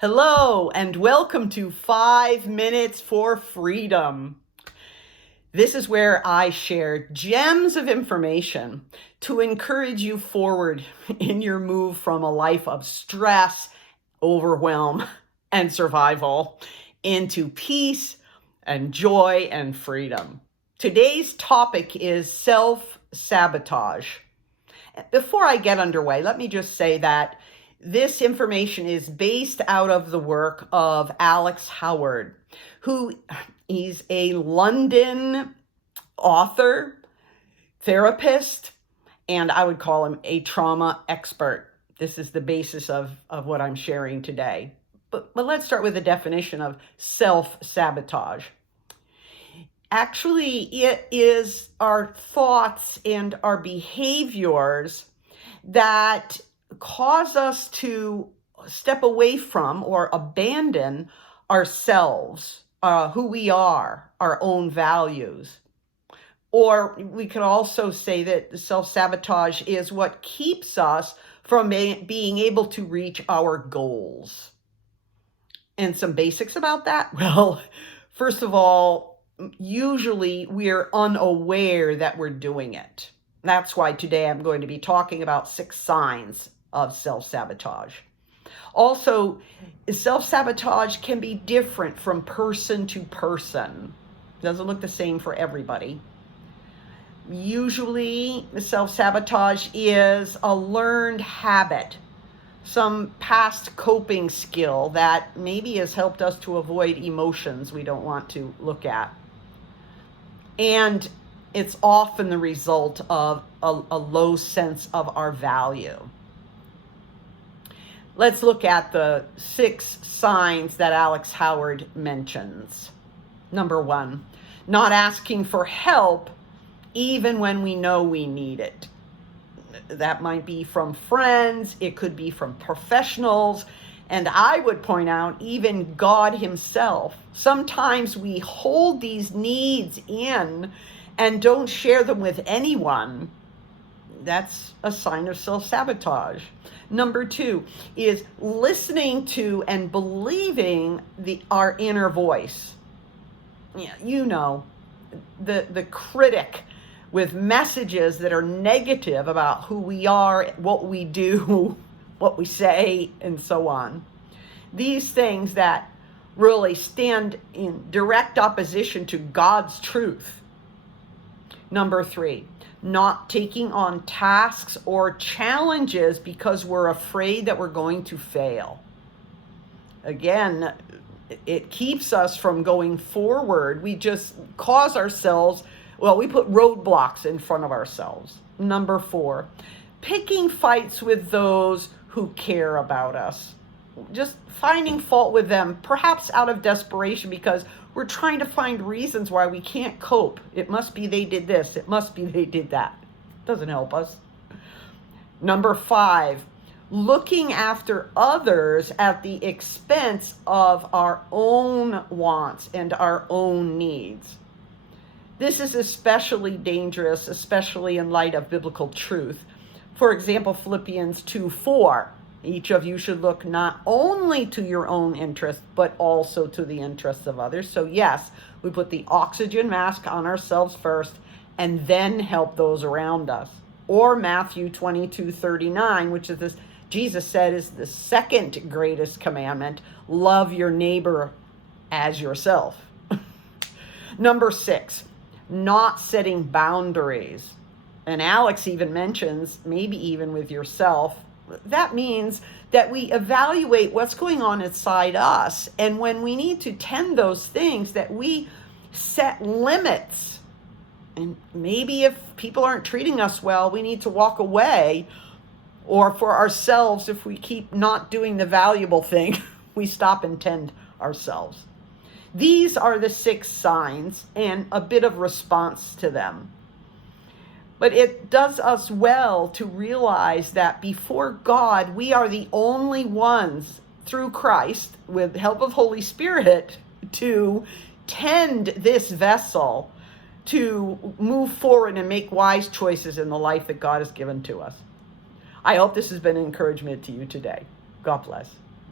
Hello, and welcome to 5 Minutes for Freedom. This is where I share gems of information to encourage you forward in your move from a life of stress, overwhelm, and survival into peace and joy and freedom. Today's topic is self-sabotage. Before I get underway, let me just say that this information is based out of the work of Alex Howard, who is a London author, therapist, and I would call him a trauma expert. This is the basis of what I'm sharing today. But let's start with the definition of self-sabotage. Actually, it is our thoughts and our behaviors that cause us to step away from or abandon ourselves, who we are, our own values. Or we could also say that self-sabotage is what keeps us from being able to reach our goals. And some basics about that? Well, first of all, usually we're unaware that we're doing it. That's why today I'm going to be talking about 6 signs of self-sabotage. Also, self-sabotage can be different from person to person. It doesn't look the same for everybody. Usually, self-sabotage is a learned habit, some past coping skill that maybe has helped us to avoid emotions we don't want to look at. And it's often the result of a low sense of our value. Let's look at the 6 signs that Alex Howard mentions. Number 1, not asking for help even when we know we need it. That might be from friends, it could be from professionals, and I would point out even God himself. Sometimes we hold these needs in and don't share them with anyone. That's a sign of self-sabotage. Number 2 is listening to and believing our inner voice. Yeah, you know, the critic with messages that are negative about who we are, what we do, what we say, and so on. These things that really stand in direct opposition to God's truth. Number 3, not taking on tasks or challenges because we're afraid that we're going to fail. Again, it keeps us from going forward. We just cause ourselves, we put roadblocks in front of ourselves. Number 4, picking fights with those who care about us. Just finding fault with them, perhaps out of desperation because we're trying to find reasons why we can't cope. It must be they did this. It must be they did that. Doesn't help us. Number 5, looking after others at the expense of our own wants and our own needs. This is especially dangerous, especially in light of biblical truth. For example, Philippians 2:4. Each of you should look not only to your own interest, but also to the interests of others. So yes, we put the oxygen mask on ourselves first and then help those around us. Or Matthew 22:39, which is this, Jesus said is the second greatest commandment, love your neighbor as yourself. Number 6, not setting boundaries. And Alex even mentions, maybe even with yourself, that means that we evaluate what's going on inside us. And when we need to tend those things, that we set limits. And maybe if people aren't treating us well, we need to walk away. Or for ourselves, if we keep not doing the valuable thing, we stop and tend ourselves. These are the 6 signs and a bit of response to them. But it does us well to realize that before God, we are the only ones through Christ, with the help of Holy Spirit, to tend this vessel, to move forward and make wise choices in the life that God has given to us. I hope this has been an encouragement to you today. God bless.